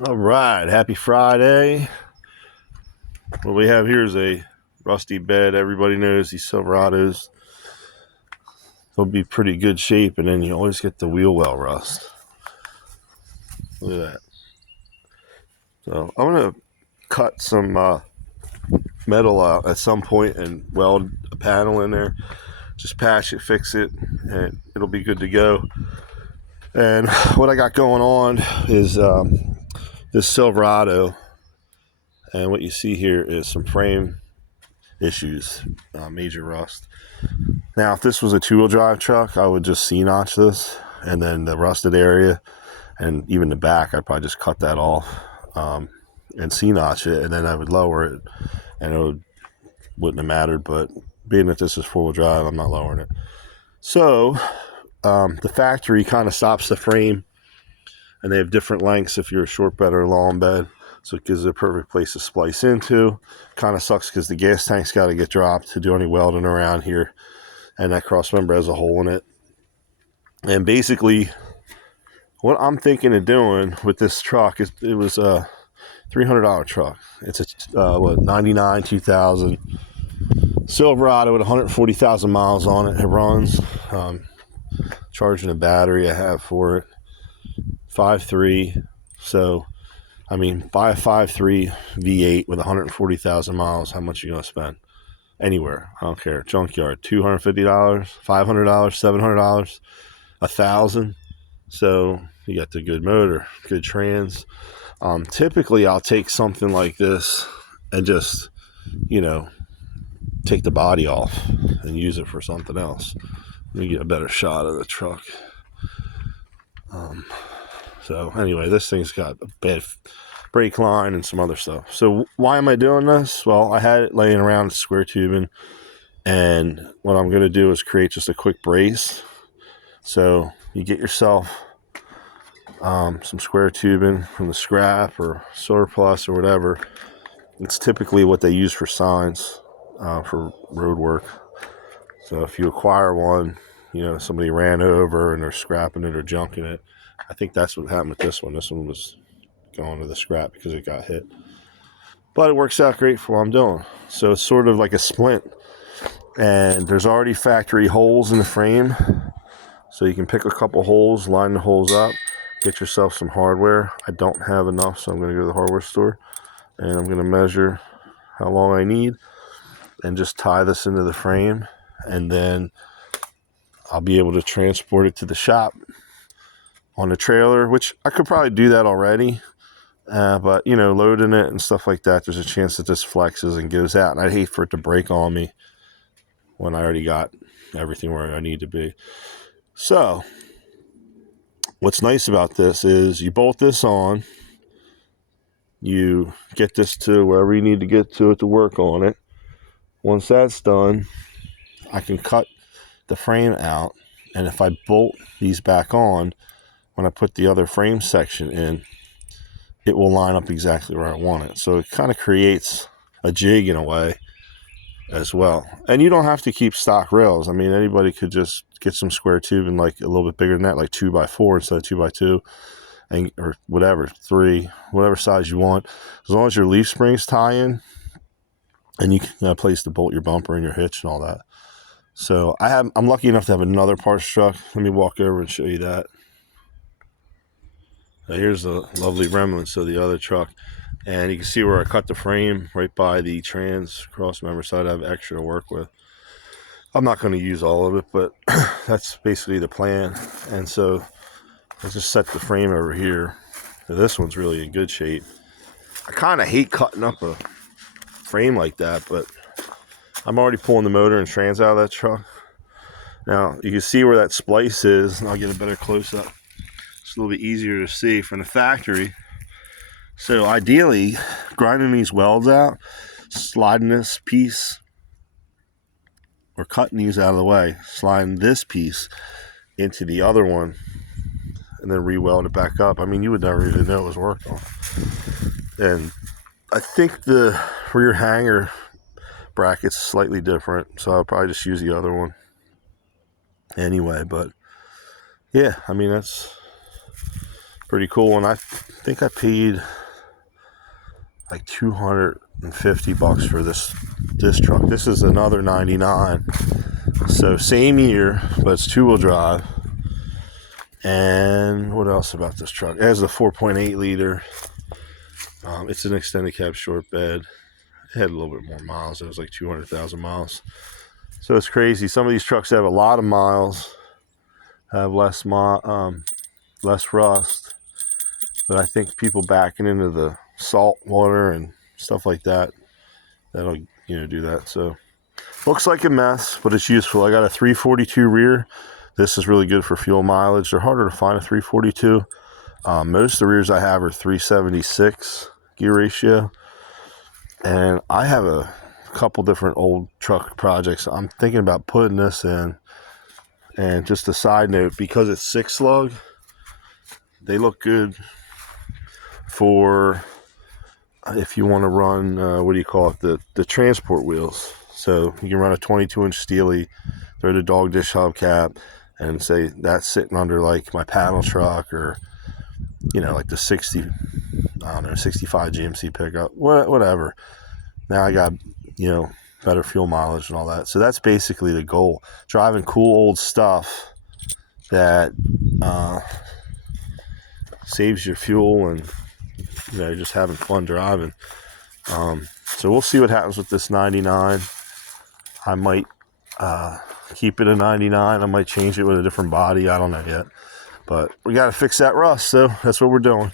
All right, happy Friday. What we have here is a rusty bed. Everybody knows these Silverados, they'll be pretty good shape, and then you always get the wheel well rust. Look at that. So I'm going to cut some metal out at some point and weld a panel in there. Just patch it, fix it, and it'll be good to go. And what I got going on is this Silverado, and what you see here is some frame issues, major rust. Now, if this was a two-wheel drive truck, I would just C-notch this, and then the rusted area and even the back, I'd probably just cut that off and C-notch it, and then I would lower it, and it wouldn't have mattered. But being that this is four-wheel drive, I'm not lowering it. So the factory kind of stops the frame, and they have different lengths if you're a short bed or a long bed. So it gives it a perfect place to splice into. Kind of sucks because the gas tank's got to get dropped to do any welding around here. And that cross member has a hole in it. And basically, what I'm thinking of doing with this truck is it was a $300 truck. It's a 99 2000 Silverado with 140,000 miles on it. It runs. Charging a battery I have for it. 5.3. So, I mean, buy a 5.3 V8 with 140,000 miles. How much are you going to spend? Anywhere. I don't care. Junkyard. $250, $500, $700, $1,000. So, you got the good motor, good trans. Typically, I'll take something like this and just, take the body off and use it for something else. Let me get a better shot of the truck. So anyway, this thing's got a bad brake line and some other stuff. So why am I doing this? Well, I had it laying around square tubing, and what I'm going to do is create just a quick brace. So you get yourself some square tubing from the scrap or surplus or whatever. It's typically what they use for signs for road work. So if you acquire one, somebody ran over and they're scrapping it or junking it. I think that's what happened with this one. This one was going to the scrap because it got hit. But it works out great for what I'm doing. So it's sort of like a splint. And there's already factory holes in the frame. So you can pick a couple holes, line the holes up, get yourself some hardware. I don't have enough, so I'm going to go to the hardware store. And I'm going to measure how long I need and just tie this into the frame. And then I'll be able to transport it to the shop on the trailer, which I could probably do that already. But, loading it and stuff like that, there's a chance that this flexes and goes out. And I'd hate for it to break on me when I already got everything where I need to be. So what's nice about this is you bolt this on. You get this to wherever you need to get to it to work on it. Once that's done, I can cut the frame out. And if I bolt these back on, when I put the other frame section in, it will line up exactly where I want it. So it kind of creates a jig in a way as well. And you don't have to keep stock rails. I mean, anybody could just get some square tubing like a little bit bigger than that, like 2x4 instead of 2x2, or whatever, 3, whatever size you want. As long as your leaf springs tie in, and you can a place to bolt your bumper and your hitch and all that. So I'm lucky enough to have another parts truck. Let me walk over and show you that. Now here's the lovely remnants of the other truck, and you can see where I cut the frame right by the trans cross member, so I'd have extra to work with. I'm not going to use all of it, but that's basically the plan. And so I just set the frame over here. Now, this one's really in good shape. I kind of hate cutting up a frame like that, but I'm already pulling the motor and trans out of that truck. Now you can see where that splice is, and I'll get a better close-up. It's a little bit easier to see from the factory. So ideally, grinding these welds out, sliding this piece, or cutting these out of the way, sliding this piece into the other one, and then re-weld it back up. I mean, you would never even know it was worked on. And I think the rear hanger bracket's slightly different, so I'll probably just use the other one anyway. But yeah, I mean, that's pretty cool. And I think I paid like $250 for this truck. This is another 99. So same year, but it's 2-wheel drive. And what else about this truck? It has a 4.8 liter. It's an extended cab short bed. It had a little bit more miles. It was like 200,000 miles. So it's crazy. Some of these trucks have a lot of miles, have less rust. But I think people backing into the salt water and stuff like that, that'll do that. So looks like a mess, but it's useful. I got a 342 rear. This is really good for fuel mileage. They're harder to find a 342. Most of the rears I have are 376 gear ratio. And I have a couple different old truck projects. I'm thinking about putting this in. And just a side note, because it's 6-slug, they look good for if you want to run, the transport wheels. So you can run a 22-inch Steely, throw the dog dish hubcap, and say that's sitting under like my paddle truck or, like the 65 GMC pickup, whatever. Now I got, better fuel mileage and all that. So that's basically the goal. Driving cool old stuff that saves your fuel and, just having fun driving. So we'll see what happens with this 99. I might keep it a 99. I might change it with a different body. I don't know yet. But we got to fix that rust, so that's what we're doing.